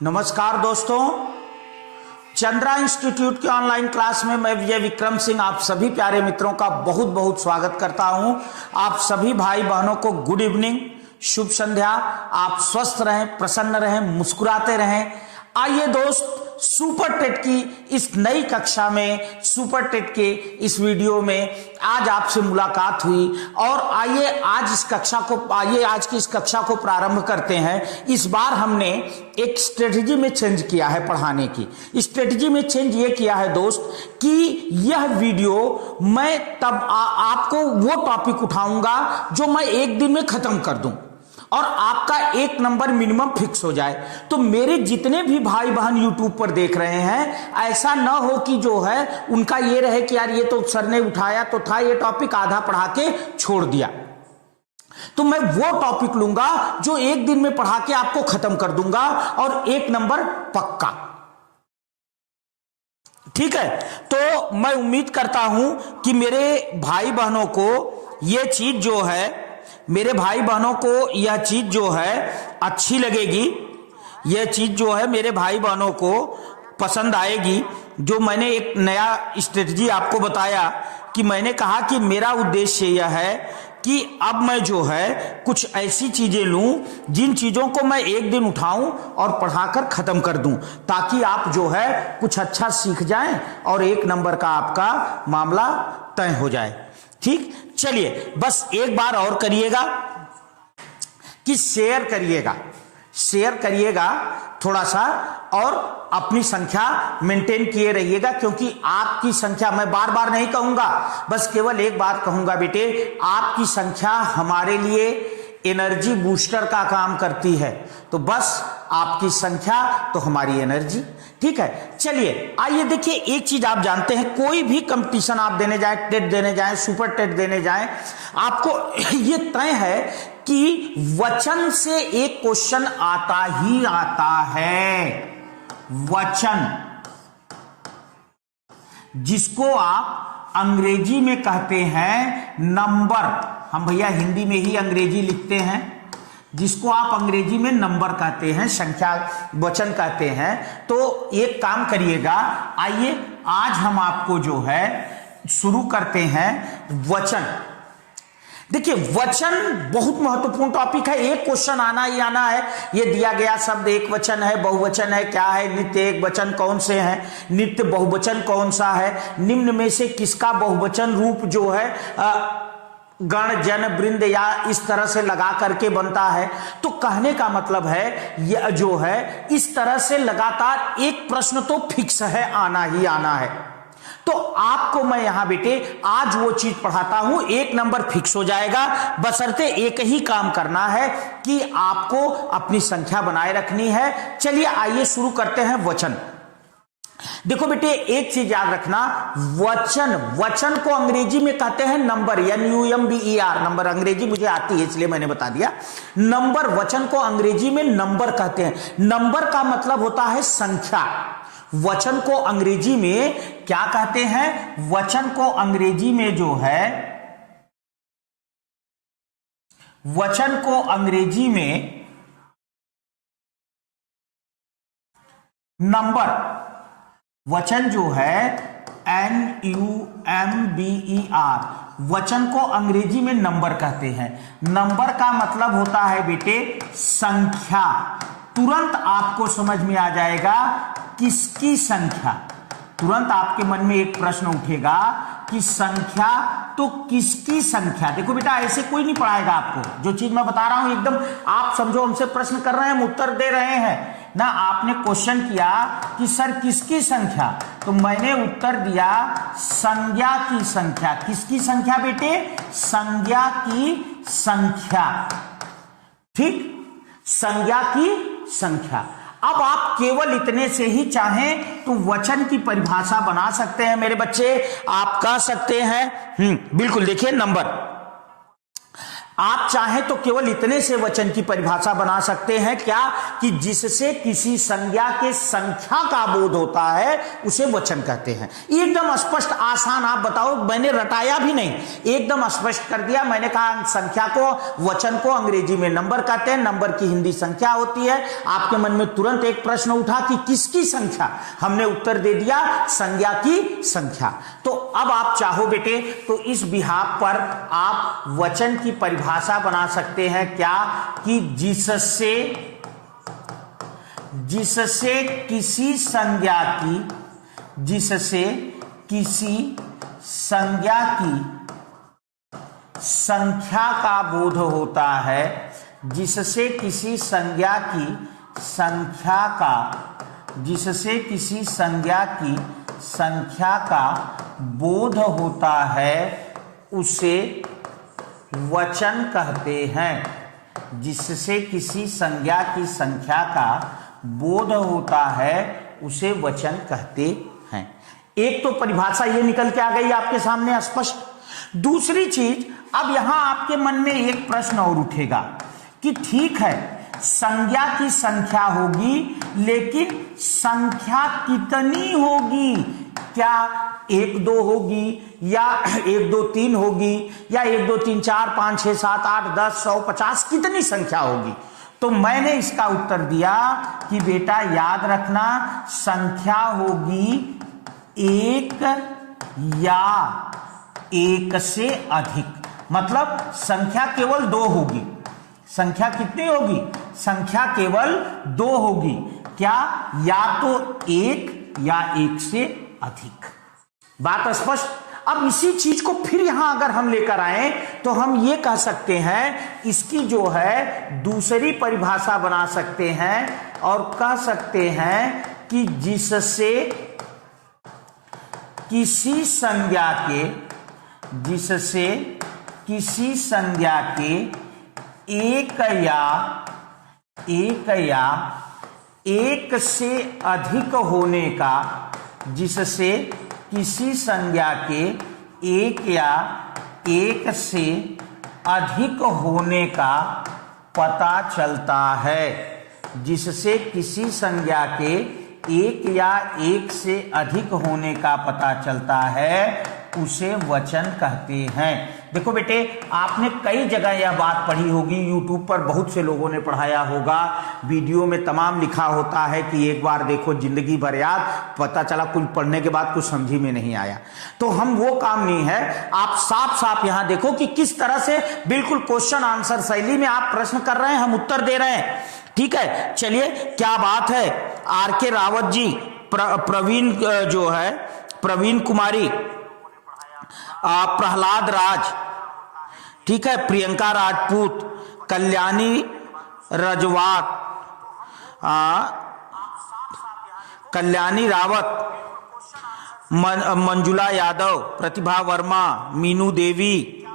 नमस्कार दोस्तों, चंद्रा इंस्टीट्यूट के ऑनलाइन क्लास में मैं विजय विक्रम सिंह आप सभी प्यारे मित्रों का बहुत बहुत स्वागत करता हूं। आप सभी भाई बहनों को गुड इवनिंग, शुभ संध्या। आप स्वस्थ रहें, प्रसन्न रहें, मुस्कुराते रहें। आइए दोस्त, सुपर टेट की इस नई कक्षा में, सुपर टेट के इस वीडियो में आज आपसे मुलाकात हुई और आइए आज की इस कक्षा को प्रारंभ करते हैं। इस बार हमने एक स्ट्रेटजी में चेंज किया है पढ़ाने की। स्ट्रेटजी में चेंज ये किया है दोस्त कि यह वीडियो मैं तब आपको वो टॉपिक उठाऊंगा जो मैं एक दिन में खत्म कर दूं और आपका 1 नंबर मिनिमम फिक्स हो जाए। तो मेरे जितने भी भाई बहन यूट्यूब पर देख रहे हैं, ऐसा ना हो कि जो है उनका ये रहे कि यार ये तो सर ने उठाया तो था, ये टॉपिक आधा पढ़ा के छोड़ दिया। तो मैं वो टॉपिक लूंगा जो एक दिन में पढ़ा के आपको खत्म कर दूंगा और 1 नंबर पक्का। ठीक है, तो मैं उम्मीद करता हूं कि मेरे भाई बहनों को ये चीज जो है, मेरे भाई बहनों को यह चीज जो है अच्छी लगेगी। यह चीज जो है मेरे भाई बहनों को पसंद आएगी। जो मैंने एक नया स्ट्रेटजी आपको बताया कि मैंने कहा कि मेरा उद्देश्य यह है कि अब मैं जो है कुछ ऐसी चीजें लूं जिन चीजों को मैं एक दिन उठाऊं और पढ़ाकर खत्म कर दूं, ताकि आप जो है कुछ अच्छा सीख जाएं और 1 नंबर का आपका मामला तय हो जाए। ठीक, चलिए बस एक बार और करिएगा कि शेयर करिएगा थोड़ा सा और अपनी संख्या मेंटेन किए रहिएगा, क्योंकि आपकी संख्या, मैं बार बार नहीं कहूंगा, बस केवल एक बात कहूंगा बेटे, आपकी संख्या हमारे लिए एनर्जी बूस्टर का काम करती है। तो बस आपकी संख्या तो हमारी एनर्जी। ठीक है, चलिए आइए देखिए, एक चीज आप जानते हैं, कोई भी कंपटीशन आप देने जाए, टेट देने जाए, सुपर टेट देने जाए, आपको ये तय है कि वचन से एक क्वेश्चन आता ही आता है। वचन, जिसको आप अंग्रेजी में कहते हैं नंबर, हम भैया हिंदी में ही अंग्रेजी लिखते हैं, जिसको आप अंग्रेजी में नंबर कहते हैं, संख्या वचन कहते हैं। तो एक काम करिएगा, आइए आज हम आपको जो है शुरू करते हैं वचन। देखिए, वचन बहुत महत्वपूर्ण टॉपिक है। एक क्वेश्चन आना ही आना है। ये दिया गया शब्द एक वचन है, बहुवचन है, क्या है, नित्य एक वचन कौन से हैं, नित्य बहुवचन कौन सा है, निम्न में से किसका बहुवचन रूप जो है गण, जन, वृंद या इस तरह से लगा करके बनता है। तो कहने का मतलब है यह जो है इस तरह से लगातार एक प्रश्न तो फिक्स है, आना ही आना है। तो आपको मैं यहां बेटे आज वो चीज पढ़ाता हूं, 1 नंबर फिक्स हो जाएगा। बशर्ते एक ही काम करना है कि आपको अपनी संख्या बनाए रखनी है। चलिए आइए शुरू करते हैं वचन। देखो बेटे, एक चीज याद रखना, वचन को अंग्रेजी में कहते हैं नंबर, NUMBER, नंबर। अंग्रेजी मुझे आती है इसलिए मैंने बता दिया। नंबर, वचन को अंग्रेजी में नंबर कहते हैं। नंबर का मतलब होता है संख्या। वचन को अंग्रेजी में क्या कहते हैं? वचन को अंग्रेजी में जो है, वचन को अंग्रेजी में नंबर, वचन जो है NUMBER, वचन को अंग्रेजी में नंबर कहते हैं। नंबर का मतलब होता है बेटे संख्या। तुरंत आपको समझ में आ जाएगा किसकी संख्या। तुरंत आपके मन में एक प्रश्न उठेगा कि संख्या तो किसकी संख्या। देखो बेटा, ऐसे कोई नहीं पढ़ाएगा आपको। जो चीज मैं बता रहा हूं एकदम आप समझो, हमसे प्रश्न कर रहे हैं, हम उत्तर दे रहे हैं ना। आपने क्वेश्चन किया कि सर किसकी संख्या, तो मैंने उत्तर दिया संज्ञा की संख्या। किसकी संख्या बेटे? संज्ञा की संख्या। ठीक, संज्ञा की संख्या। अब आप केवल इतने से ही चाहें तो वचन की परिभाषा बना सकते हैं मेरे बच्चे। आप कह सकते हैं बिल्कुल, देखिए नंबर। आप चाहें तो केवल इतने से वचन की परिभाषा बना सकते हैं, क्या कि जिससे किसी संज्ञा के संख्या का बोध होता है उसे वचन कहते हैं। एकदम स्पष्ट आसान, आप बताओ, मैंने रटाया भी नहीं, एकदम स्पष्ट कर दिया। मैंने कहा संख्या को, वचन को अंग्रेजी में नंबर कहते हैं, नंबर की हिंदी संख्या होती है। आपके मन में तुरंत एक प्रश्न उठा कि किसकी संख्या, हमने उत्तर दे दिया संज्ञा की संख्या। तो अब आप चाहो बेटे तो इस बिहाफ पर आप वचन की परिभाषा बना सकते हैं, क्या कि जिससे किसी संज्ञा की, जिससे किसी संज्ञा की संख्या का बोध होता है, जिससे किसी संज्ञा की संख्या का, जिससे किसी संज्ञा की संख्या का बोध होता है उसे वचन कहते हैं। जिससे किसी संज्ञा की संख्या का बोध होता है उसे वचन कहते हैं। एक तो परिभाषा ये निकल के आ गई आपके सामने स्पष्ट। दूसरी चीज, अब यहां आपके मन में एक प्रश्न और उठेगा कि ठीक है संज्ञा की संख्या होगी, लेकिन संख्या कितनी होगी? क्या 1 2 होगी, या 1 2 3 होगी, या 1 2 3 4 5 6 7 8 10 100 50, कितनी संख्या होगी? तो मैंने इसका उत्तर दिया कि बेटा याद रखना, संख्या होगी 1 या 1 से अधिक। मतलब संख्या केवल 2 होगी। संख्या कितनी होगी? संख्या केवल 2 होगी। क्या? या तो 1 या 1 से अधिक। बात स्पष्ट। अब इसी चीज को फिर यहां अगर हम लेकर आए तो हम ये कह सकते हैं, इसकी जो है दूसरी परिभाषा बना सकते हैं और कह सकते हैं कि जिससे किसी संज्ञा के, जिससे किसी संज्ञा के एक या एक से अधिक होने का, जिससे किसी संज्ञा के एक या एक से अधिक होने का पता चलता है। जिससे किसी संज्ञा के एक या एक से अधिक होने का पता चलता है उसे वचन कहते हैं। देखो बेटे, आपने कई जगह यह बात पढ़ी होगी, YouTube पर बहुत से लोगों ने पढ़ाया होगा, वीडियो में तमाम लिखा होता है कि एक बार देखो जिंदगी भर याद, पता चला कुछ पढ़ने के बाद कुछ समझ में नहीं आया। तो हम वो काम नहीं है, आप साफ साफ यहां देखो कि किस तरह से बिल्कुल क्वेश्चन आंसर शैली में आप प्रश्न कर रहे हैं, हम उत्तर दे रहे हैं। ठीक है, चलिए क्या बात है। RK रावत जी, प्रवीण जो है, प्रवीण कुमारी, प्रहलाद राज, ठीक है, प्रियंका राजपूत, कल्याणी रजवात, कल्याणी रावत, मंजुला यादव, प्रतिभा वर्मा, मीनू देवी,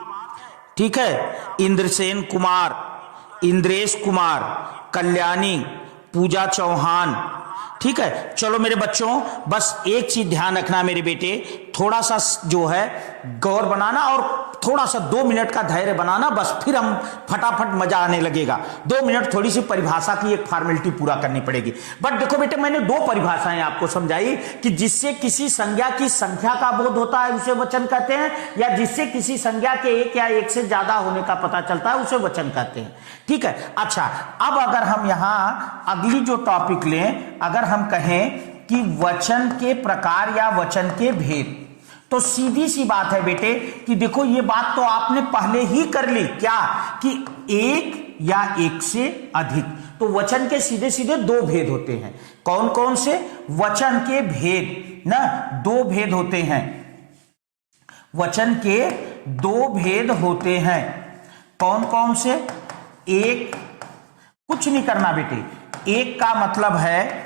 ठीक है, इंद्रसेन कुमार, इंद्रेश कुमार, कल्याणी, पूजा चौहान। ठीक है, चलो मेरे बच्चों, बस एक चीज ध्यान रखना मेरे बेटे, थोड़ा सा जो है गौर बनाना और थोड़ा सा 2 मिनट का धैर्य बनाना, बस फिर हम फटाफट मजा आने लगेगा। 2 मिनट थोड़ी सी परिभाषा की एक फॉर्मेलिटी पूरा करनी पड़ेगी। बट देखो बेटे, मैंने 2 परिभाषाएं आपको समझाई कि जिससे किसी संज्ञा की संख्या का बोध होता है उसे वचन कहते हैं, या जिससे किसी संज्ञा के एक या एक से ज्यादा होने का पता चलता है उसे वचन कहते हैं। ठीक है, अच्छा, अब अगर हम यहां अगली जो टॉपिक लें, अगर हम कहें कि वचन के प्रकार या वचन के भेद, तो सीधी सी बात है बेटे कि देखो ये बात तो आपने पहले ही कर ली, क्या कि एक या एक से अधिक। तो वचन के सीधे सीधे 2 भेद होते हैं। कौन कौन से? वचन के भेद ना 2 भेद होते हैं। वचन के 2 भेद होते हैं। कौन कौन से? एक, कुछ नहीं करना बेटे, एक का मतलब है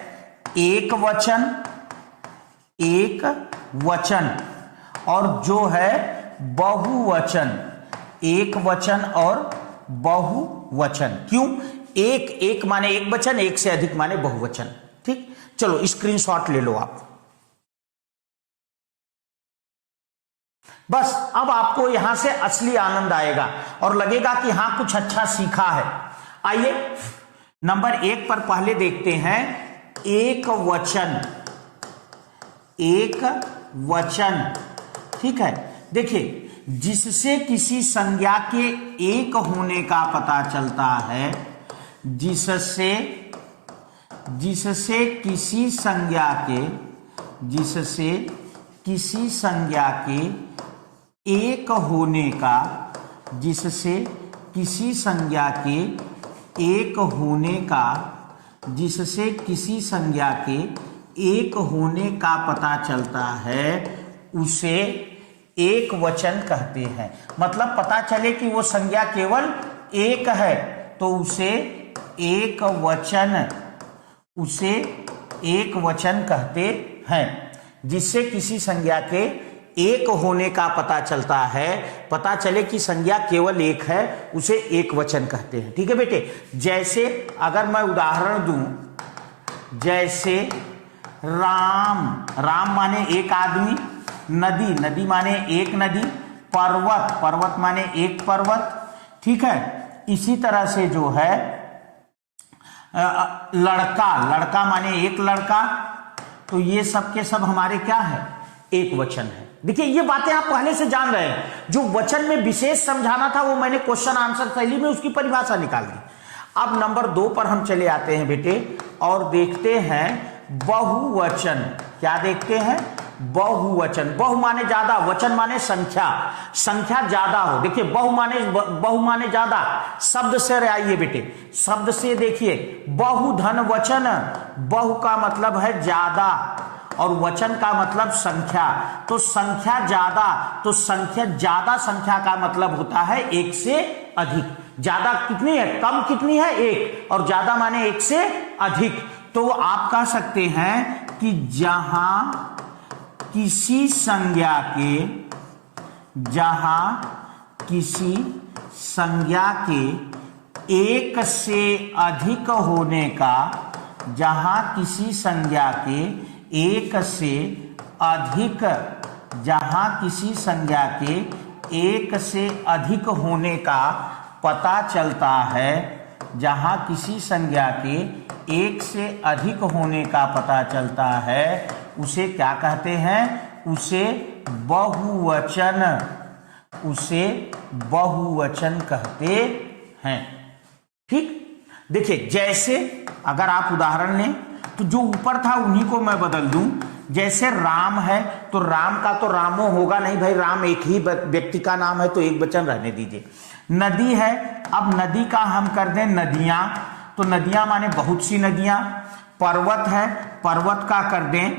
एक वचन, और जो है बहुवचन, एक वचन और बहुवचन। क्यों? एक माने एक वचन, एक से अधिक माने बहुवचन। ठीक, चलो स्क्रीनशॉट ले लो आप। बस अब आपको यहां से असली आनंद आएगा और लगेगा कि हां कुछ अच्छा सीखा है। आइए नंबर 1 पर पहले देखते हैं एक वचन। एक वचन, ठीक है। देखिए, जिससे किसी संज्ञा के एक होने का पता चलता है, जिससे किसी संज्ञा के एक होने का, जिससे किसी संज्ञा के एक होने का, जिससे किसी संज्ञा के एक होने का पता चलता है, उसे एक वचन कहते हैं। मतलब पता चले कि वो संज्ञा केवल एक है तो उसे एक वचन कहते हैं। जिससे किसी संज्ञा के एक होने का पता चलता है, पता चले कि संज्ञा केवल एक है, उसे एक वचन कहते हैं। ठीक है बेटे। जैसे अगर मैं उदाहरण दूं, जैसे राम, राम माने एक आदमी, नदी, नदी माने एक नदी, पर्वत, पर्वत माने एक पर्वत, ठीक है। इसी तरह से जो है लड़का, लड़का माने एक लड़का, तो ये सब के सब हमारे क्या है, एक वचन है। देखिए ये बातें आप पहले से जान रहे हैं। जो वचन में विशेष समझाना था वो मैंने क्वेश्चन आंसर शैली में उसकी परिभाषा निकाल दी। अब नंबर 2 पर हम चले आते हैं बेटे और देखते हैं बहुवचन। क्या देखते हैं, बहुवचन। बहु माने ज्यादा, वचन माने संख्या, संख्या ज्यादा हो। देखिए बहु माने ज्यादा, शब्द से आइए बेटे, शब्द से देखिए, बहुधन वचन, बहु का मतलब है ज्यादा और वचन का मतलब संख्या। तो संख्या ज्यादा, तो संख्या ज्यादा, संख्या का मतलब होता है एक से अधिक। ज्यादा कितनी है, कम कितनी है, एक, और ज्यादा माने एक से अधिक। तो आप कह सकते हैं कि जहां किसी संज्ञा के एक से अधिक होने का, जहां किसी संज्ञा के एक से अधिक, जहां किसी संज्ञा के एक से अधिक होने का पता चलता है, जहां किसी संज्ञा के एक से अधिक होने का पता चलता है, उसे क्या कहते हैं, उसे बहुवचन, उसे बहुवचन कहते हैं। ठीक। देखिए जैसे अगर आप उदाहरण लें तो जो ऊपर था उन्हीं को मैं बदल दूं। जैसे राम है तो राम का तो रामो होगा नहीं भाई, राम एक ही व्यक्ति का नाम है तो एक वचन रहने दीजिए। नदी है, अब नदी का हम कर दें नदियां, तो नदियां माने बहुत सी नदियां। पर्वत है, पर्वत का कर दें,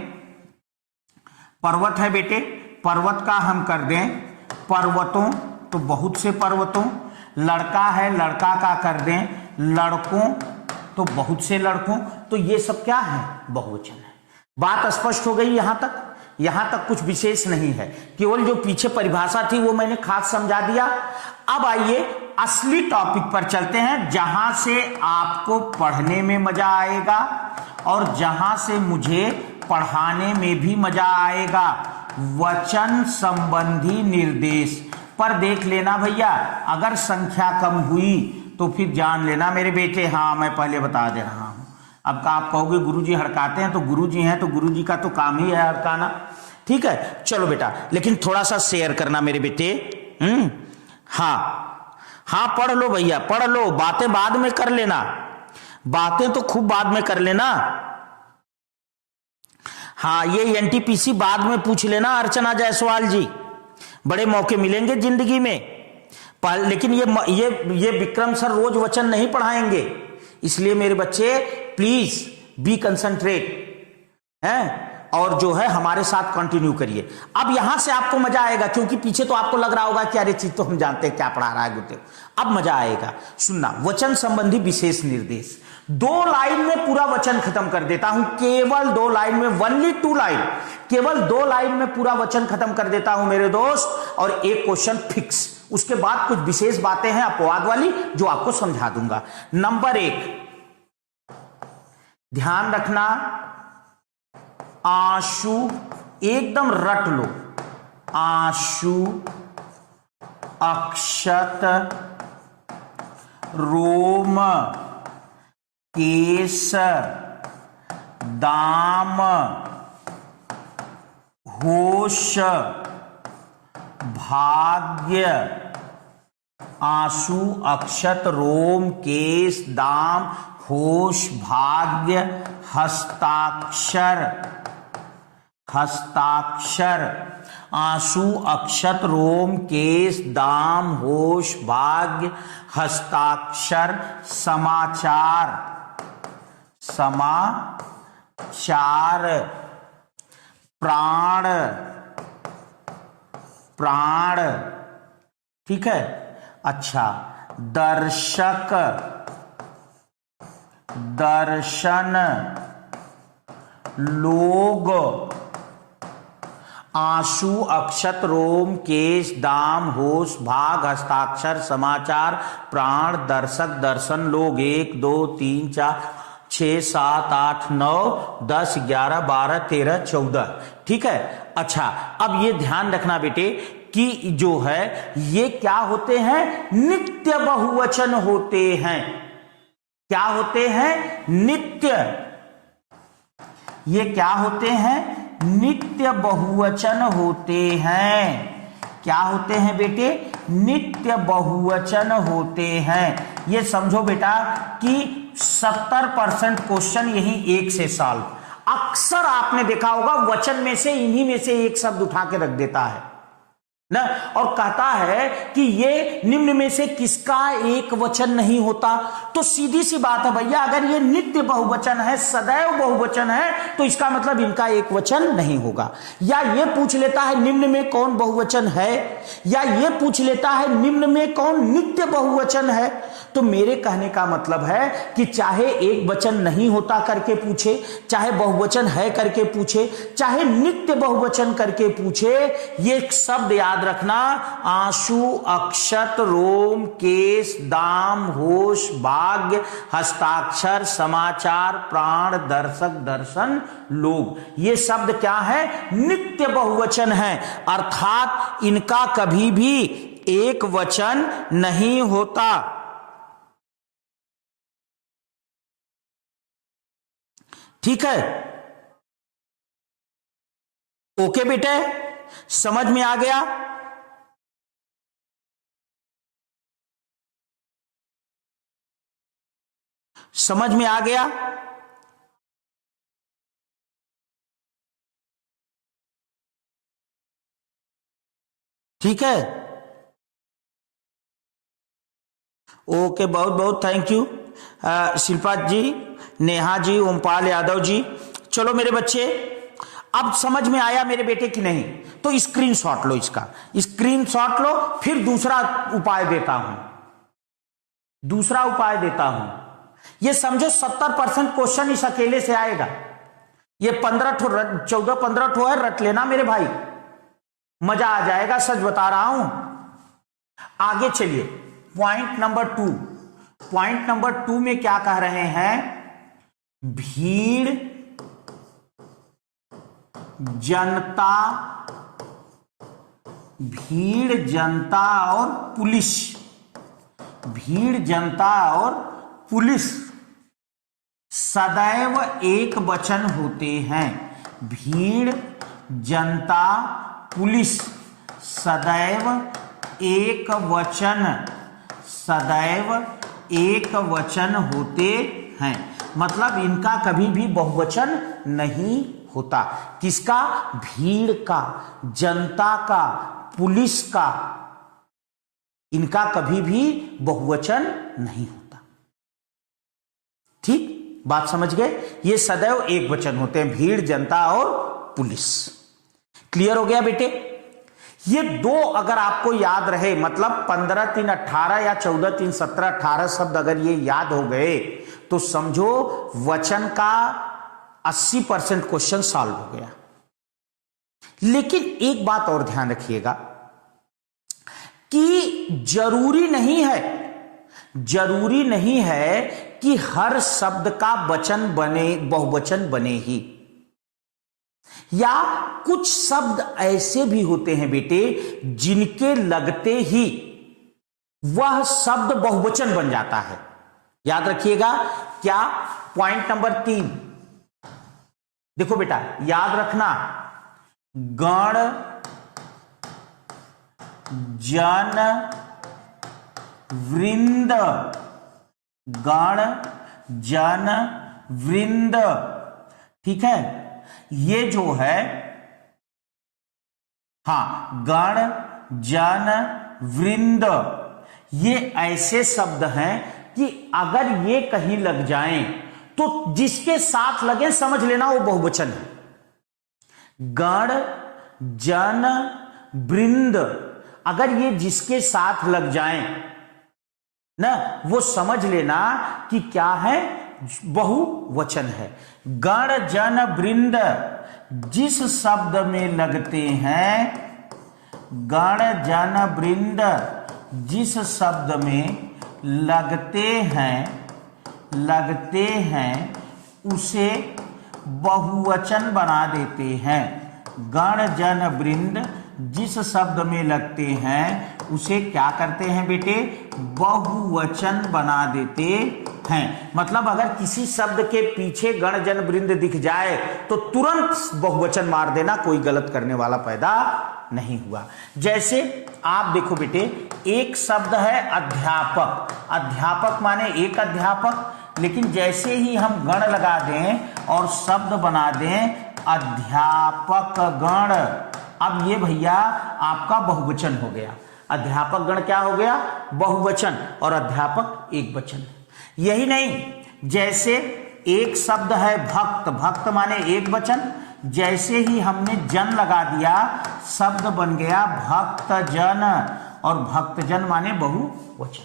पर्वत है बेटे, पर्वत का हम कर दें पर्वतों, तो बहुत से पर्वतों। लड़का है, लड़का का कर दें लड़कों, तो बहुत से लड़कों। तो ये सब क्या है, बहुवचन है। बात स्पष्ट हो गई यहां तक। यहां तक कुछ विशेष नहीं है, केवल जो पीछे परिभाषा थी वो मैंने खास समझा दिया। अब आइए असली टॉपिक पर चलते हैं, जहां से आपको पढ़ने में मजा आएगा और जहां से मुझे पढ़ाने में भी मजा आएगा। वचन संबंधी निर्देश पर देख लेना भैया। अगर संख्या कम हुई तो फिर जान लेना मेरे बेटे, हाँ मैं पहले बता दे रहा हूं। अब का आप कहोगे गुरुजी हड़काते हैं, तो गुरुजी हैं तो गुरुजी का तो काम ही है हड़काना। ठीक है, चलो बेटा, लेकिन थोड़ा सा शेयर करना मेरे बेटे। हाँ हाँ पढ़ लो भैया, पढ़ लो, बातें बाद में कर लेना, बातें तो खूब बाद में कर लेना। हाँ ये एनटीपीसी बाद में पूछ लेना अर्चना जायसवाल जी, बड़े मौके मिलेंगे जिंदगी में। लेकिन ये विक्रम सर रोज वचन नहीं पढ़ाएंगे, इसलिए मेरे बच्चे प्लीज बी कंसंट्रेट हैं और जो है हमारे साथ कंटिन्यू करिए। अब यहां से आपको मजा आएगा, क्योंकि पीछे तो आपको लग रहा होगा कि अरे चीज तो हम जानते हैं क्या पढ़ा रहा है गुरुदेव। अब मजा आएगा, सुनना। वचन संबंधी विशेष निर्देश, 2 लाइन में पूरा वचन खत्म कर देता हूं, केवल 2 लाइन में, ओनली 2 लाइन, केवल 2 लाइन में पूरा वचन खत्म कर देता हूं मेरे दोस्त, और एक क्वेश्चन फिक्स। उसके बाद कुछ विशेष बातें हैं अपवाद वाली जो आपको समझा दूंगा। नंबर 1, ध्यान रखना, आंसू एकदम रट लो, आशु, अक्षत, रोम, केश, दाम, होश, भाग्य। आशु, अक्षत, रोम, केश, दाम, होश, भाग्य, हस्ताक्षर। हस्ताक्षर। आशु, अक्षत, रोम, केश, दाम, होश, भाग्य, हस्ताक्षर। समाचार। समाचार। प्राण। प्राण। ठीक है। अच्छा, दर्शक, दर्शन, लोग। आशु, अक्षत, रोम, केश, दाम, होश, भाग, हस्ताक्षर, समाचार, प्राण, दर्शक, दर्शन, लोग। 1 2 3 4 6 7 8 9 10 11 12 13 14। ठीक है। अच्छा, अब ये ध्यान रखना बेटे कि जो है ये क्या होते हैं, नित्य बहुवचन होते हैं। क्या होते हैं, नित्य। ये क्या होते हैं, नित्य बहुवचन होते हैं। क्या होते हैं बेटे, नित्य बहुवचन होते हैं। ये समझो बेटा कि 70% क्वेश्चन यही एक से सॉल्व। अक्सर आपने देखा होगा वचन में से इन्हीं में से एक शब्द उठा के रख देता है ना, और कहता है कि ये निम्न में से किसका एक वचन नहीं होता। तो सीधी सी बात है भैया, अगर ये नित्य बहुवचन है, सदैव बहुवचन है, तो इसका मतलब इनका एक वचन नहीं होगा। या ये पूछ लेता है निम्न में कौन बहुवचन है, या ये पूछ लेता है निम्न में कौन नित्य बहुवचन है। तो मेरे कहने का मतलब है कि चाहे एक वचन नहीं होता करके पूछे, चाहे बहुवचन है करके पूछे, चाहे नित्य बहुवचन करके पूछे, ये शब्द याद रखना, आशु, अक्षत, रोम, केश, दाम, होश, भाग्य, हस्ताक्षर, समाचार, प्राण, दर्शक, दर्शन, लोग। ये शब्द क्या है, नित्य बहुवचन है, अर्थात इनका कभी भी एक वचन नहीं होता। ठीक है। ओके बेटे, समझ में आ गया। समझ में आ गया। ठीक है। ओके, बहुत बहुत थैंक यू शिल्पा जी, नेहा जी, ओमपाल यादव जी। चलो मेरे बच्चे, अब समझ में आया मेरे बेटे की नहीं, तो स्क्रीनशॉट लो, इसका स्क्रीनशॉट लो। फिर दूसरा उपाय देता हूं, दूसरा उपाय देता हूं। ये समझो 70% क्वेश्चन इस अकेले से आएगा। ये 14-15 ठो है, रट लेना मेरे भाई, मजा आ जाएगा, सच बता रहा हूं। आगे चलिए, पॉइंट नंबर 2। पॉइंट नंबर 2 में क्या कह रहे हैं, भीड़, जनता, भीड़, जनता और पुलिस। भीड़, जनता और पुलिस सदैव एक वचन होते हैं। भीड़, जनता, पुलिस सदैव एक वचन, सदैव एक वचन होते हैं। मतलब इनका कभी भी बहुवचन नहीं होता। किसका, भीड़ का, जनता का, पुलिस का, इनका कभी भी बहुवचन नहीं होता। ठीक, बात समझ गए। ये सदैव एक वचन होते हैं, भीड़, जनता और पुलिस। क्लियर हो गया बेटे। ये दो अगर आपको याद रहे, मतलब 15-3-18 या 14-3-17-18 शब्द अगर ये याद हो गए, तो समझो वचन का 80% क्वेश्चन सॉल्व हो गया। लेकिन एक बात और ध्यान रखिएगा कि जरूरी नहीं है, जरूरी नहीं है कि हर शब्द का वचन बने, बहुवचन बने ही। या कुछ शब्द ऐसे भी होते हैं बेटे जिनके लगते ही वह शब्द बहुवचन बन जाता है। याद रखिएगा क्या, पॉइंट नंबर 3 देखो बेटा, याद रखना, गण जन वृंद, गण जन वृंद, ठीक है, ये जो है, हां, गण जन वृंद, ये ऐसे शब्द हैं कि अगर ये कहीं लग जाएं तो जिसके साथ लगे समझ लेना वो बहुवचन है। गण जन वृंद, अगर ये जिसके साथ लग जाएं ना, वो समझ लेना कि क्या है, बहुवचन है। गण जन वृंद जिस शब्द में लगते हैं, गण जन वृंद जिस शब्द में लगते हैं उसे बहुवचन बना देते हैं। गण जन वृंद जिस शब्द में लगते हैं उसे क्या करते हैं बेटे, बहुवचन बना देते हैं। मतलब अगर किसी शब्द के पीछे गण जन वृंद दिख जाए तो तुरंत बहुवचन मार देना, कोई गलत करने वाला पैदा नहीं हुआ। जैसे आप देखो बेटे, एक शब्द है अध्यापक, अध्यापक माने एक अध्यापक, लेकिन जैसे ही हम गण लगा दें और शब्द बना दें अध्यापक गण, अब ये भैया आपका बहुवचन हो गया। अध्यापक गण क्या हो गया, बहुवचन, और अध्यापक एक वचन। यही नहीं, जैसे एक शब्द है भक्त, भक्त माने एक वचन, जैसे ही हमने जन लगा दिया शब्द बन गया भक्त जन, और भक्त जन माने बहुवचन,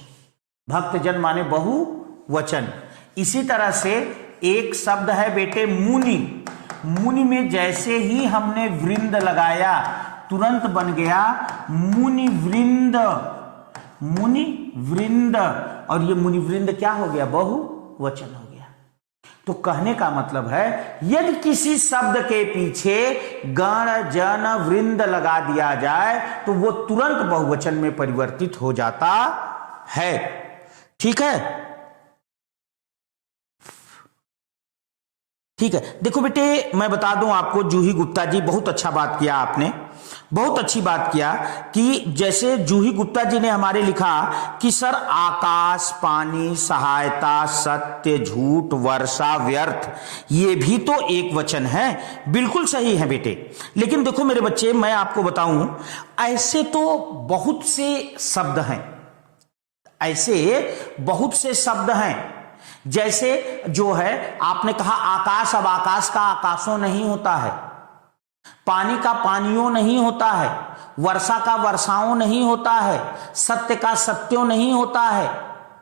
भक्त जन माने बहुवचन। इसी तरह से एक शब्द है बेटे मुनि, मुनि में जैसे ही हमने वृंद लगाया तुरंत बन गया मुनि वृंद, मुनि वृंद, और ये मुनि वृंद क्या हो गया, बहुवचन हो गया। तो कहने का मतलब है यदि किसी शब्द के पीछे गण जन वृंद लगा दिया जाए तो वो तुरंत बहुवचन में परिवर्तित हो जाता है। ठीक है, ठीक है। देखो बेटे, मैं बता दूं आपको, जूही गुप्ता जी, बहुत अच्छा बात किया आपने, बहुत अच्छी बात किया कि जैसे जूही गुप्ता जी ने हमारे लिखा कि सर आकाश, पानी, सहायता, सत्य, झूठ, वर्षा, व्यर्थ, ये भी तो एक वचन है। बिल्कुल सही है बेटे, लेकिन देखो मेरे बच्चे, मैं आपको बताऊं, ऐसे तो बहुत से शब्द हैं, ऐसे बहुत से शब्द हैं। जैसे जो है आपने कहा आकाश, अब आकाश का आकाशों नहीं होता है, पानी का पानियों नहीं होता है, वर्षा का वर्षाओं नहीं होता है, सत्य का सत्यों नहीं होता है,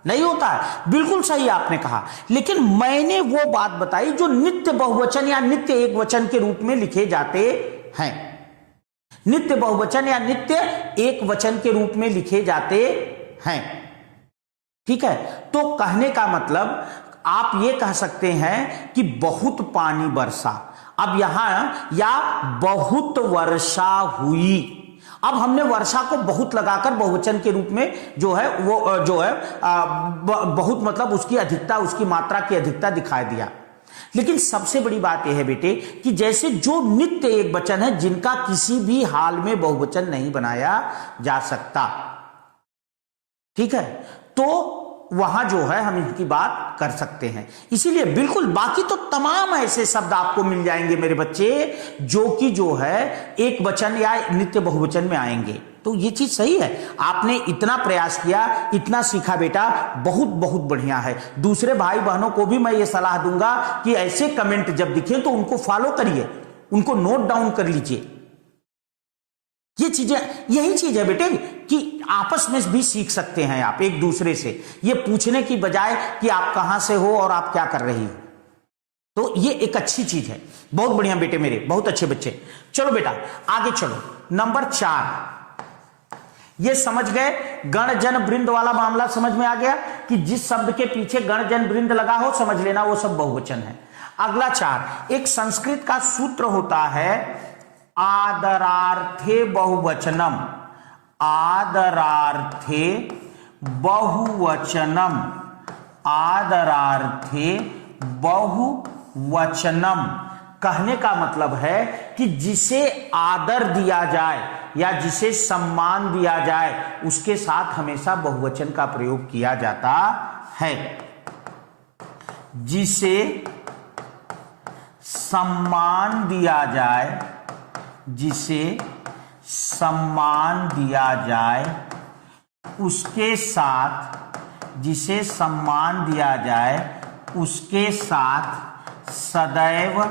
नहीं होता है। बिल्कुल सही आपने कहा, लेकिन मैंने वो बात बताई जो नित्य बहुवचन या नित्य एक वचन के रूप में लिखे जाते हैं, नित्य बहुवचन या नित्य एक वचन के रूप में लिखे जाते हैं। ठीक है, तो कहने का मतलब आप ये कह सकते हैं कि बहुत पानी बरसा, अब यहां, या बहुत वर्षा हुई। अब हमने वर्षा को बहुत लगाकर बहुवचन के रूप में जो है वो जो है बहुत, मतलब उसकी अधिकता, उसकी मात्रा की अधिकता दिखाई दिया। लेकिन सबसे बड़ी बात यह है बेटे कि जैसे जो नित्य एक वचन है जिनका किसी भी हाल में बहुवचन नहीं बनाया जा सकता, ठीक है, तो वहां जो है हम इनकी बात कर सकते हैं। इसीलिए बिल्कुल, बाकी तो तमाम ऐसे शब्द आपको मिल जाएंगे मेरे बच्चे जो कि जो है एक वचन या नित्य बहुवचन में आएंगे। तो ये चीज सही है, आपने इतना प्रयास किया, इतना सीखा बेटा, बहुत बहुत बढ़िया है। दूसरे भाई बहनों को भी मैं ये सलाह दूंगा कि ऐसे कमेंट जब दिखे तो उनको फॉलो करिए, उनको नोट डाउन कर लीजिए। ये चीजें, यही चीज है बेटे कि आपस में भी सीख सकते हैं आप एक दूसरे से, ये पूछने की बजाय कि आप कहां से हो और आप क्या कर रही हो। तो ये एक अच्छी चीज है। बहुत बढ़िया बेटे मेरे, बहुत अच्छे बच्चे। चलो बेटा आगे चलो, नंबर 4 ये समझ गए, गण जन वृंद वाला मामला समझ में आ गया कि जिस शब्द के पीछे गण जन वृंद लगा हो समझ लेना वो सब बहुवचन है। अगला 4, एक संस्कृत का सूत्र होता है आदरार्थे बहुवचनम, आदरार्थे बहुवचनम, आदरार्थे बहुवचनम। कहने का मतलब है कि जिसे आदर दिया जाए या जिसे सम्मान दिया जाए उसके साथ हमेशा बहुवचन का प्रयोग किया जाता है। जिसे सम्मान दिया जाए, जिसे सम्मान दिया जाए उसके साथ, जिसे सम्मान दिया जाए उसके साथ सदैव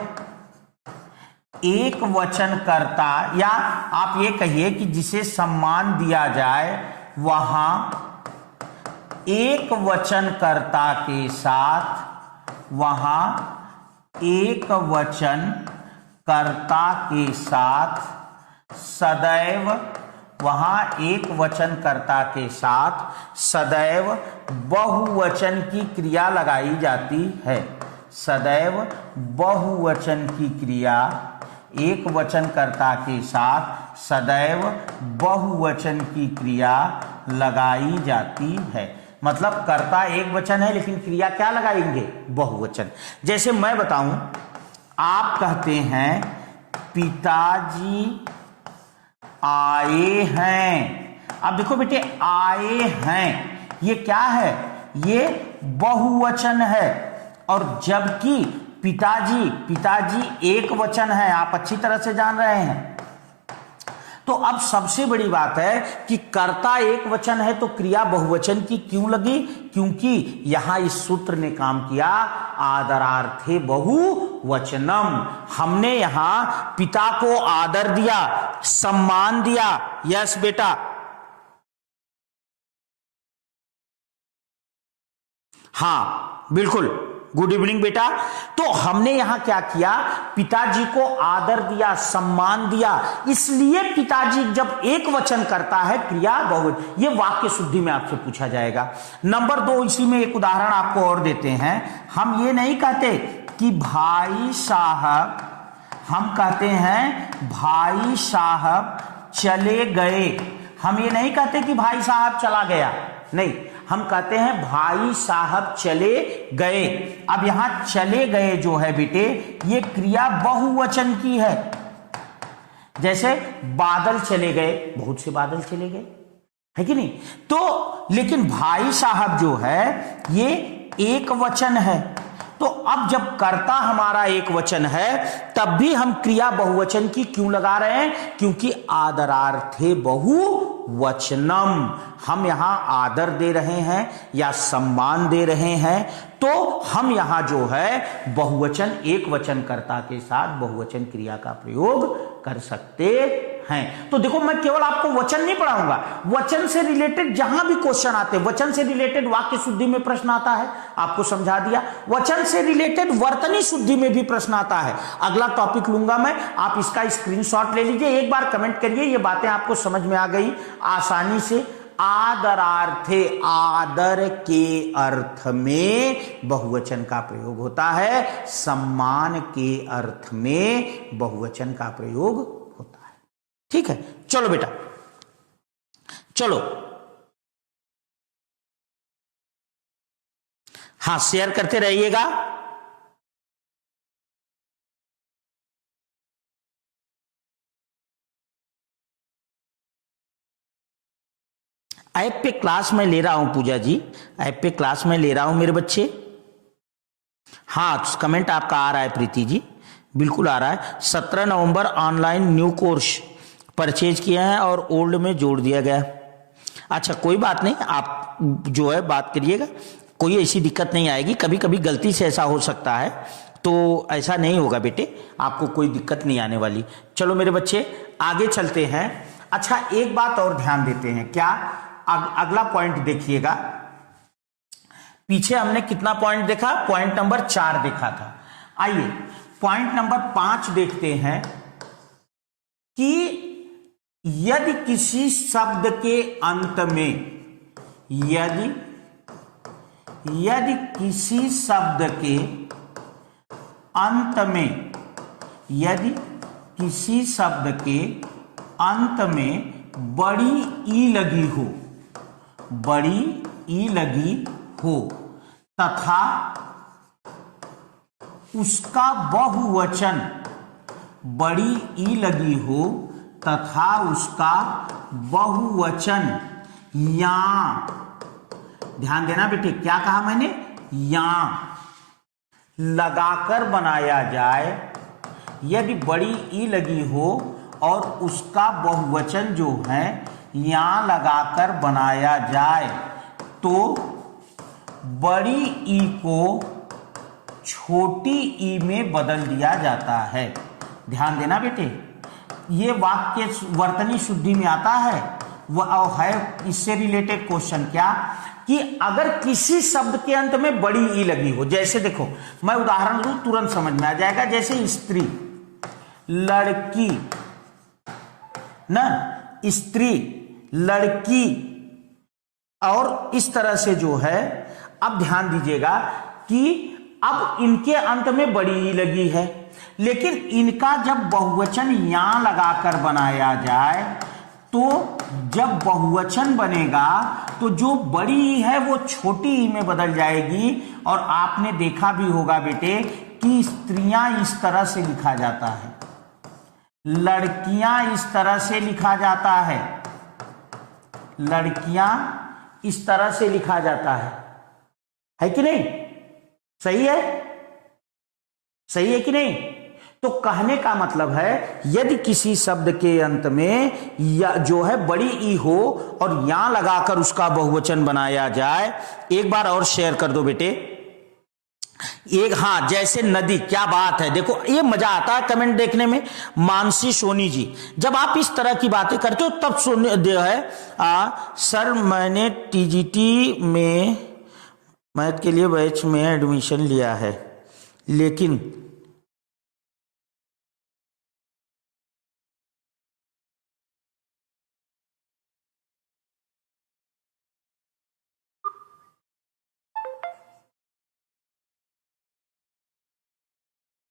एक वचन करता, या आप ये कहिए कि जिसे सम्मान दिया जाए वहां एक वचन कर्ता के साथ, वहां एक वचन कर्ता के साथ सदैव, वहां एक वचन कर्ता के साथ सदैव बहुवचन की क्रिया लगाई जाती है। सदैव बहुवचन की क्रिया, एक वचन कर्ता के साथ सदैव बहुवचन की क्रिया लगाई जाती है। मतलब कर्ता एक वचन है लेकिन क्रिया क्या लगाएंगे? बहुवचन। जैसे मैं बताऊं, आप कहते हैं पिताजी आए हैं। अब देखो बेटे, आए हैं ये क्या है? ये बहुवचन है, और जबकि पिताजी, पिताजी एक वचन है, आप अच्छी तरह से जान रहे हैं। तो अब सबसे बड़ी बात है कि कर्ता एक वचन है तो क्रिया बहुवचन की क्यों लगी? क्योंकि यहां इस सूत्र ने काम किया आदरार्थे बहुवचनम। हमने यहां पिता को आदर दिया, सम्मान दिया। यस बेटा, हाँ बिल्कुल, गुड इवनिंग बेटा। तो हमने यहां क्या किया? पिताजी को आदर दिया, सम्मान दिया, इसलिए पिताजी जब एक वचन करता है क्रिया बहुवचन। ये वाक्य शुद्धि में आपसे पूछा जाएगा। नंबर 2, इसी में एक उदाहरण आपको और देते हैं। हम ये नहीं कहते कि भाई साहब, हम कहते हैं भाई साहब चले गए। हम ये नहीं कहते कि भाई साहब चला गया, नहीं, हम कहते हैं भाई साहब चले गए। अब यहां चले गए जो है बेटे, ये क्रिया बहुवचन की है। जैसे बादल चले गए, बहुत से बादल चले गए, है कि नहीं? तो लेकिन भाई साहब जो है ये एक वचन है। तो अब जब कर्ता हमारा एक वचन है तब भी हम क्रिया बहुवचन की क्यों लगा रहे हैं? क्योंकि आदरार्थे बहुवचनम, हम यहां आदर दे रहे हैं या सम्मान दे रहे हैं, तो हम यहां जो है बहुवचन, एक वचन कर्ता के साथ बहुवचन क्रिया का प्रयोग कर सकते हैं। तो देखो, मैं केवल आपको वचन नहीं पढ़ाऊंगा, वचन से रिलेटेड जहां भी क्वेश्चन आते हैं, वचन से रिलेटेड वाक्य शुद्धि में प्रश्न आता है, आपको समझा दिया। वचन से रिलेटेड वर्तनी शुद्धि में भी प्रश्न आता है। अगला टॉपिक लूंगा मैं, आप इसका स्क्रीनशॉट ले लीजिए, एक बार कमेंट करिए ये बातें आपको समझ में आ गई आसानी से। आदरार्थे, आदर के अर्थ में बहुवचन का प्रयोग होता है, सम्मान के अर्थ में बहुवचन का प्रयोग होता है। ठीक है, चलो बेटा, चलो, हाँ शेयर करते रहिएगा। ऐप पे क्लास में ले रहा हूं पूजा जी, ऐप पे क्लास में ले रहा हूं मेरे बच्चे। हाँ, कमेंट आपका आ रहा है प्रीति जी, बिल्कुल आ रहा है। 17 नवंबर ऑनलाइन न्यू कोर्स परचेज किया है और ओल्ड में जोड़ दिया गया। अच्छा कोई बात नहीं, आप जो है बात करिएगा, कोई ऐसी दिक्कत नहीं आएगी। कभी कभी गलती से ऐसा हो सकता है, तो ऐसा नहीं होगा बेटे, आपको कोई दिक्कत नहीं आने वाली। चलो मेरे बच्चे आगे चलते हैं। अच्छा एक बात और ध्यान देते हैं, क्या? अगला पॉइंट देखिएगा, पीछे हमने कितना पॉइंट देखा? पॉइंट नंबर 4 देखा था। आइए पॉइंट नंबर 5 देखते हैं कि यदि किसी शब्द के अंत में, यदि किसी शब्द के अंत में, यदि किसी शब्द के अंत में बड़ी ई लगी हो, बड़ी ई लगी हो तथा उसका बहुवचन, बड़ी ई लगी हो तथा उसका बहुवचन या, ध्यान देना बेटे, क्या कहा मैंने, या लगाकर बनाया जाए। यदि बड़ी ई लगी हो और उसका बहुवचन जो है या लगाकर बनाया जाए तो बड़ी ई को छोटी ई में बदल दिया जाता है। ध्यान देना बेटे, ये वाक्य वर्तनी शुद्धि में आता है। वह है इससे रिलेटेड क्वेश्चन क्या, कि अगर किसी शब्द के अंत में बड़ी ई लगी हो, जैसे देखो मैं उदाहरण दूं तुरंत समझ में आ जाएगा, जैसे स्त्री, लड़की, ना, स्त्री, लड़की, और इस तरह से जो है। अब ध्यान दीजिएगा कि अब इनके अंत में बड़ी ई लगी है, लेकिन इनका जब बहुवचन या लगाकर बनाया जाए तो जब बहुवचन बनेगा तो जो बड़ी ई है वो छोटी ई में बदल जाएगी। और आपने देखा भी होगा बेटे कि स्त्रियां इस तरह से लिखा जाता है, लड़कियां इस तरह से लिखा जाता है, लड़कियां इस तरह से लिखा जाता है कि नहीं? सही है, सही है कि नहीं? तो कहने का मतलब है, यदि किसी शब्द के अंत में या जो है बड़ी ई हो और या लगाकर उसका बहुवचन बनाया जाए। एक बार और शेयर कर दो बेटे, एक, हाँ, जैसे नदी, क्या बात है, देखो ये मजा आता है कमेंट देखने में। मानसी सोनी जी, जब आप इस तरह की बातें करते हो तब सोनी जो है सर मैंने टीजीटी में मैथ के लिए बैच में एडमिशन लिया है, लेकिन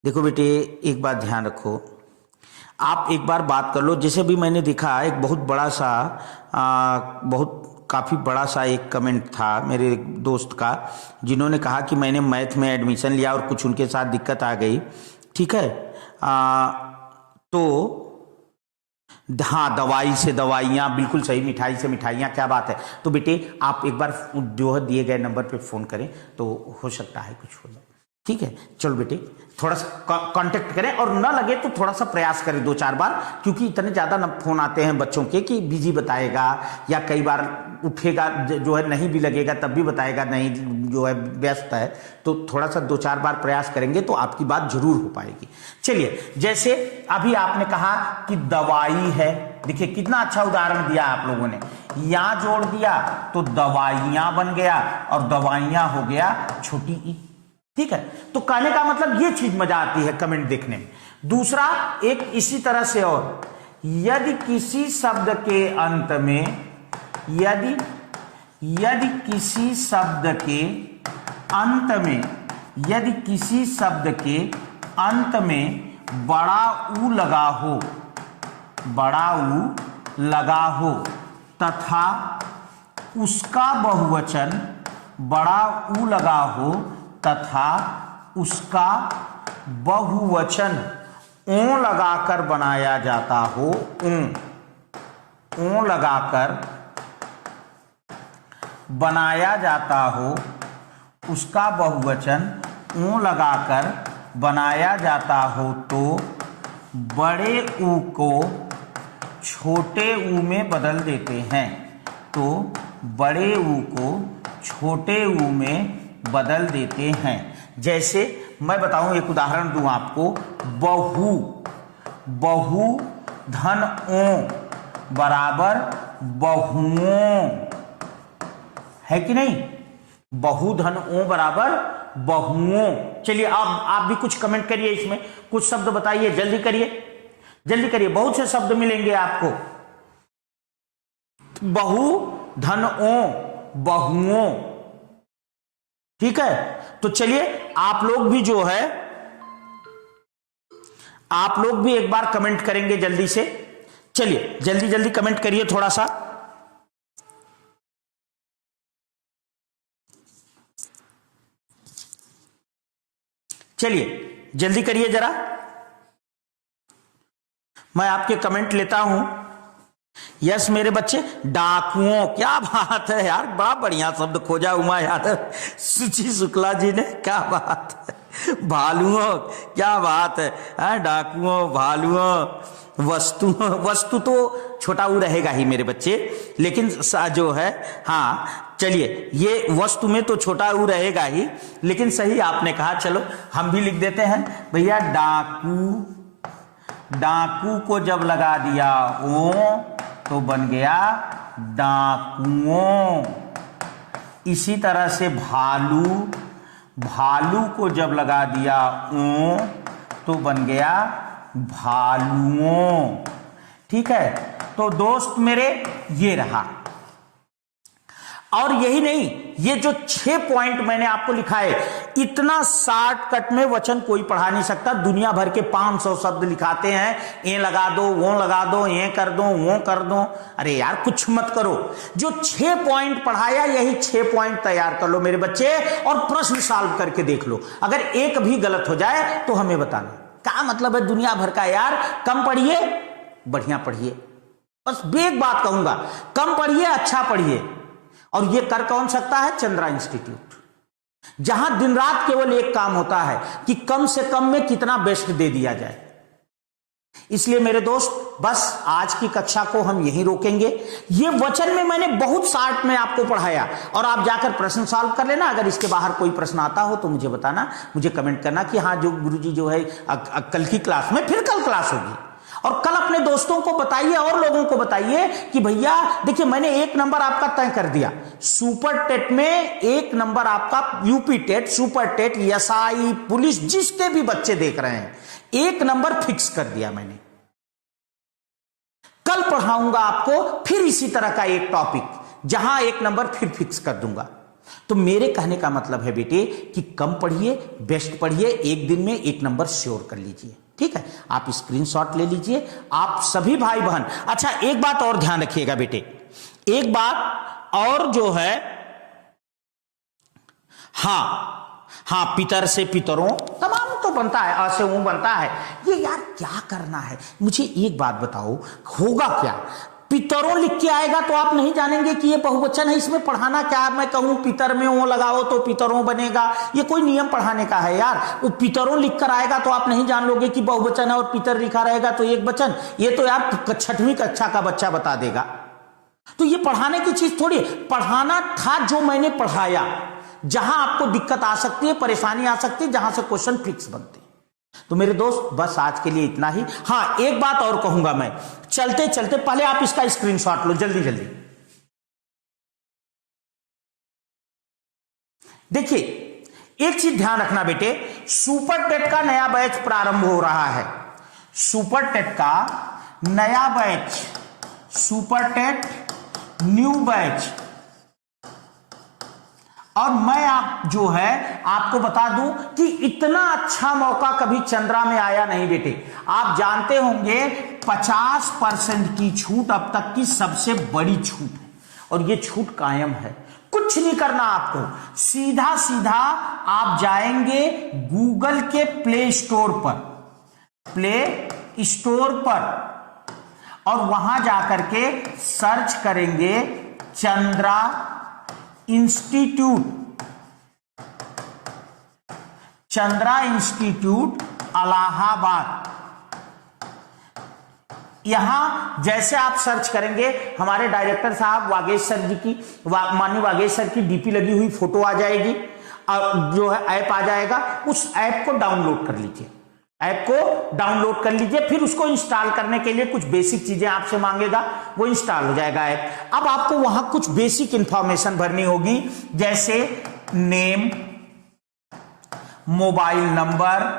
देखो बेटे एक बात ध्यान रखो, आप एक बार बात कर लो। जैसे भी मैंने देखा एक बहुत बड़ा सा काफ़ी बड़ा सा एक कमेंट था मेरे दोस्त का, जिन्होंने कहा कि मैंने मैथ में एडमिशन लिया और कुछ उनके साथ दिक्कत आ गई, ठीक है। तो हाँ, दवाई से दवाइयाँ, बिल्कुल सही, मिठाई से मिठाइयाँ, क्या बात है। तो बेटे आप एक बार जो है दिए गए नंबर पे फ़ोन करें तो हो सकता है कुछ हो जाए, ठीक है। चलो बेटे थोड़ा सा कांटेक्ट करें, और ना लगे तो थोड़ा सा प्रयास करें 2-4 बार, क्योंकि इतने ज़्यादा न फोन आते हैं बच्चों के कि बिजी बताएगा, या कई बार उठेगा जो है नहीं भी लगेगा तब भी बताएगा नहीं जो है व्यस्त है। तो थोड़ा सा 2-4 बार प्रयास करेंगे तो आपकी बात जरूर हो पाएगी। चलिए, जैसे अभी आपने कहा कि दवाई है, देखिए कितना अच्छा उदाहरण दिया आप लोगों ने, या जोड़ दिया तो दवाइयां बन गया और दवाइयां हो गया छोटी ई, ठीक है। तो कहने का मतलब ये चीज मजा आती है कमेंट देखने में। दूसरा एक इसी तरह से, और यदि किसी शब्द के अंत में, यदि किसी शब्द के अंत में, यदि किसी शब्द के अंत में बड़ा ऊ लगा हो, बड़ा ऊ लगा हो तथा उसका बहुवचन, बड़ा ऊ लगा हो तथा उसका बहुवचन ओ लगाकर बनाया जाता हो, ओ लगाकर बनाया जाता हो, उसका बहुवचन ओ लगाकर बनाया जाता हो तो बड़े ऊ को छोटे ऊ में बदल देते हैं, तो बड़े ऊ को छोटे ऊ में बदल देते हैं। जैसे मैं बताऊं, एक उदाहरण दूं आपको, बहु, बहु धन ओ बराबर बहुओं, है कि नहीं? बहु धन ओ बराबर बहुओं। चलिए आप भी कुछ कमेंट करिए, इसमें कुछ शब्द बताइए, जल्दी करिए, जल्दी करिए, बहुत से शब्द मिलेंगे आपको। बहु धन ओ बहुओं, ठीक है। तो चलिए आप लोग भी जो है आप लोग भी एक बार कमेंट करेंगे जल्दी से। चलिए जल्दी जल्दी कमेंट करिए थोड़ा सा। चलिए जल्दी करिए जरा, मैं आपके कमेंट लेता हूं। यस मेरे बच्चे, डाकुओं, क्या बात है यार, बड़ा बढ़िया शब्द खोजा उमा यादव, सुचि शुक्ला जी ने, क्या बात है। भालुओं, क्या बात है, डाकुओं, भालुओं, वस्तु तो छोटा ऊ रहेगा ही मेरे बच्चे, लेकिन जो है, हाँ चलिए, ये वस्तु में तो छोटा ऊ रहेगा ही, लेकिन सही आपने कहा। चलो हम भी लिख देते हैं भैया, डाकू, डाकू को जब लगा दिया ओ तो बन गया डाकुओं। इसी तरह से भालू, भालू को जब लगा दिया ओ तो बन गया भालुओं। ठीक है, तो दोस्त मेरे ये रहा। और यही नहीं, ये जो 6 पॉइंट मैंने आपको लिखा है, इतना शॉर्टकट में वचन कोई पढ़ा नहीं सकता। दुनिया भर के 500 शब्द लिखाते हैं, ये लगा दो, वो लगा दो, ये कर दो, वो कर दो। अरे यार कुछ मत करो, जो 6 पॉइंट पढ़ाया यही 6 पॉइंट तैयार कर लो मेरे बच्चे, और प्रश्न सॉल्व करके देख लो। अगर एक भी गलत हो जाए तो हमें बताना। क्या मतलब है दुनिया भर का यार, कम पढ़िए बढ़िया पढ़िए, बस एक बात कहूंगा, कम पढ़िए अच्छा पढ़िए। और ये कर कौन सकता है? चंद्रा इंस्टीट्यूट, जहां दिन रात केवल एक काम होता है कि कम से कम में कितना बेस्ट दे दिया जाए। इसलिए मेरे दोस्त, बस आज की कक्षा को हम यहीं रोकेंगे। ये वचन में मैंने बहुत शॉर्ट में आपको पढ़ाया, और आप जाकर प्रश्न सॉल्व कर लेना। अगर इसके बाहर कोई प्रश्न आता हो तो मुझे बताना, मुझे कमेंट करना कि हाँ जो गुरुजी जो है कल की क्लास में, फिर कल क्लास होगी। और कल अपने दोस्तों को बताइए और लोगों को बताइए कि भैया देखिए, मैंने 1 नंबर आपका तय कर दिया। सुपर टेट में 1 नंबर आपका, UP TET, super TET, SI, police, जिसके भी बच्चे देख रहे हैं, 1 नंबर फिक्स कर दिया मैंने। कल पढ़ाऊंगा आपको फिर इसी तरह का एक टॉपिक, जहां 1 नंबर फिर फिक्स कर दूंगा। तो मेरे कहने का मतलब है बेटे कि कम पढ़िए, बेस्ट पढ़िए, एक दिन में 1 नंबर श्योर कर लीजिए। ठीक है, आप स्क्रीनशॉट ले लीजिए, आप सभी भाई बहन। अच्छा एक बात और ध्यान रखिएगा बेटे, एक बात और जो है, हाँ पितर से पितरों, तमाम तो बनता है, अ से ऊ बनता है। ये यार क्या करना है, मुझे एक बात बताओ, होगा क्या? पितरों लिख के आएगा तो आप नहीं जानेंगे कि ये बहुवचन है, इसमें पढ़ाना क्या है? मैं कहूं पितर में वो लगाओ तो पितरों बनेगा, ये कोई नियम पढ़ाने का है यार? वो पितरों लिख कर आएगा तो आप नहीं जान लोगे कि बहुवचन है, और पितर लिखा रहेगा तो एक वचन। ये तो यार 6वीं कक्षा का बच्चा बता देगा। तो ये पढ़ाने की चीज थोड़ी, पढ़ाना था जो मैंने पढ़ाया। जहां आपको दिक्कत आ सकती है, परेशानी आ सकती है, जहां से क्वेश्चन फिक्स बनते। तो मेरे दोस्त बस आज के लिए इतना ही। हाँ एक बात और कहूंगा मैं, चलते चलते, पहले आप इसका स्क्रीनशॉट लो जल्दी जल्दी। देखिए एक चीज ध्यान रखना बेटे, सुपर टेट का नया बैच प्रारंभ हो रहा है। सुपर टेट का नया batch, super TET new batch. और मैं आप जो है आपको बता दूं कि इतना अच्छा मौका कभी चंद्रा में आया नहीं बेटे। आप जानते होंगे 50% की छूट अब तक की सबसे बड़ी छूट है, और ये छूट कायम है। कुछ नहीं करना आपको, सीधा सीधा आप जाएंगे गूगल के प्ले स्टोर पर, और वहां जाकर के सर्च करेंगे चंद्रा इंस्टीट्यूट, चंद्रा इंस्टीट्यूट इलाहाबाद। यहां जैसे आप सर्च करेंगे, हमारे डायरेक्टर साहब वागेश सर जी की, माननीय वागेश सर की डीपी लगी हुई फोटो आ जाएगी, और जो है ऐप आ जाएगा। उस ऐप को डाउनलोड कर लीजिए, ऐप को डाउनलोड कर लीजिए। फिर उसको इंस्टॉल करने के लिए कुछ बेसिक चीजें आपसे मांगेगा, वो इंस्टॉल हो जाएगा ऐप। अब आपको वहां कुछ बेसिक इंफॉर्मेशन भरनी होगी, जैसे नेम, मोबाइल नंबर,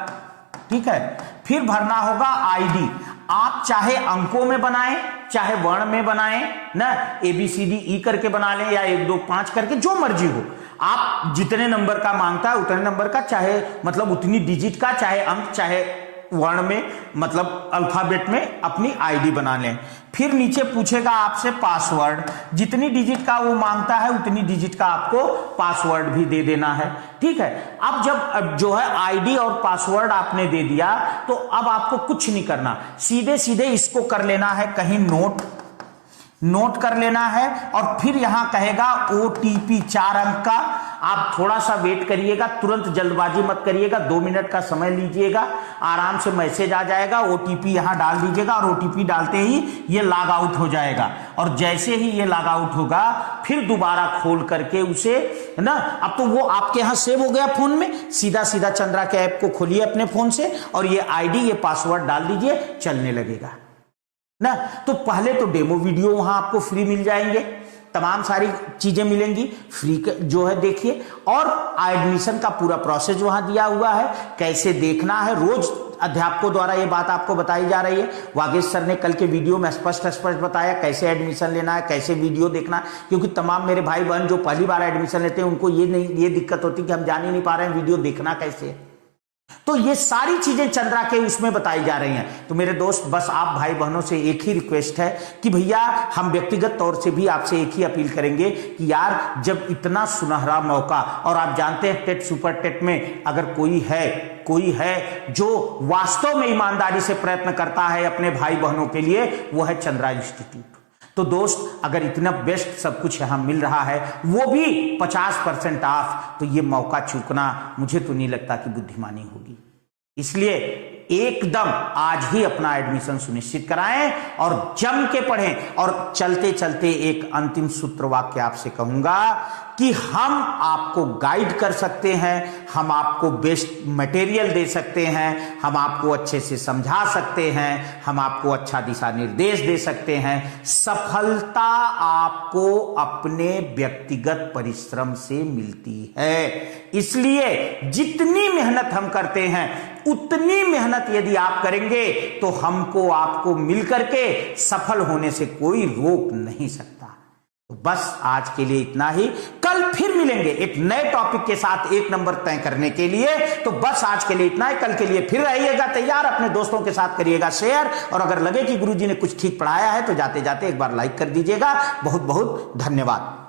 ठीक है। फिर भरना होगा आईडी। आप चाहे अंकों में बनाएं, चाहे वर्ण में बनाएं ना, ABCD करके बना लें, या 1 2 5 करके, जो मर्जी हो। आप जितने नंबर का मांगता है उतने नंबर का, चाहे मतलब उतनी डिजिट का, चाहे अंक, चाहे वर्ण में मतलब अल्फाबेट में अपनी आईडी बना लें। फिर नीचे पूछेगा आपसे पासवर्ड, जितनी डिजिट का वो मांगता है उतनी डिजिट का आपको पासवर्ड भी दे देना है। ठीक है, अब जब जो है आईडी और पासवर्ड आपने दे दिया तो अब आपको कुछ नहीं करना, सीधे सीधे इसको कर लेना है कहीं नोट कर लेना है। और फिर यहां कहेगा OTP 4 अंक का, आप थोड़ा सा वेट करिएगा, तुरंत जल्दबाजी मत करिएगा, 2 मिनट का समय लीजिएगा, आराम से मैसेज आ जाएगा, OTP यहां डाल दीजिएगा और OTP डालते ही ये लॉग आउट हो जाएगा। और जैसे ही ये लॉग आउट होगा फिर दोबारा खोल करके उसे, है ना, अब तो वो आपके यहां सेव हो गया फोन में, सीधा सीधा चंद्रा के ऐप को खोलिए अपने फोन से और ये आईडी ये पासवर्ड डाल दीजिए, चलने लगेगा ना। तो पहले तो डेमो वीडियो वहां आपको फ्री मिल जाएंगे, तमाम सारी चीजें मिलेंगी फ्री जो है देखिए, और एडमिशन का पूरा प्रोसेस वहां दिया हुआ है, कैसे देखना है, रोज अध्यापकों द्वारा ये बात आपको बताई जा रही है। वागेश सर ने कल के वीडियो में स्पष्ट बताया कैसे एडमिशन लेना है, कैसे वीडियो देखना है, क्योंकि तमाम मेरे भाई बहन जो पहली बार एडमिशन लेते हैं उनको ये दिक्कत होती है कि हम जान ही नहीं पा रहे हैं वीडियो देखना कैसे है। तो ये सारी चीजें चंद्रा के उसमें बताई जा रही हैं। तो मेरे दोस्त, बस आप भाई बहनों से एक ही रिक्वेस्ट है कि भैया हम व्यक्तिगत तौर से भी आपसे एक ही अपील करेंगे कि यार जब इतना सुनहरा मौका, और आप जानते हैं टेट सुपर टेट में अगर कोई है जो वास्तव में ईमानदारी से प्रयत्न करता है अपने भाई बहनों के लिए, वो है चंद्रा इंस्टीट्यूट। तो दोस्त, अगर इतना बेस्ट सब कुछ यहां मिल रहा है, वो भी 50% ऑफ, तो ये मौका चूकना मुझे तो नहीं लगता कि बुद्धिमानी होगी। इसलिए एकदम आज ही अपना एडमिशन सुनिश्चित कराएं और जम के पढ़ें। और चलते चलते एक अंतिम सूत्र वाक्य आपसे कहूंगा कि हम आपको गाइड कर सकते हैं, हम आपको बेस्ट मटेरियल दे सकते हैं, हम आपको अच्छे से समझा सकते हैं, हम आपको अच्छा दिशा निर्देश दे सकते हैं। सफलता आपको अपने व्यक्तिगत परिश्रम से मिलती है। इसलिए जितनी मेहनत हम करते हैं उतनी मेहनत यदि आप करेंगे तो हमको आपको मिलकर के सफल होने से कोई रोक नहीं सकता। तो बस आज के लिए इतना ही, कल फिर मिलेंगे एक नए टॉपिक के साथ 1 नंबर तय करने के लिए। तो बस आज के लिए इतना ही, कल के लिए फिर रहिएगा तैयार, अपने दोस्तों के साथ करिएगा शेयर, और अगर लगे कि गुरुजी ने कुछ ठीक पढ़ाया है तो जाते जाते एक बार लाइक कर दीजिएगा। बहुत बहुत धन्यवाद।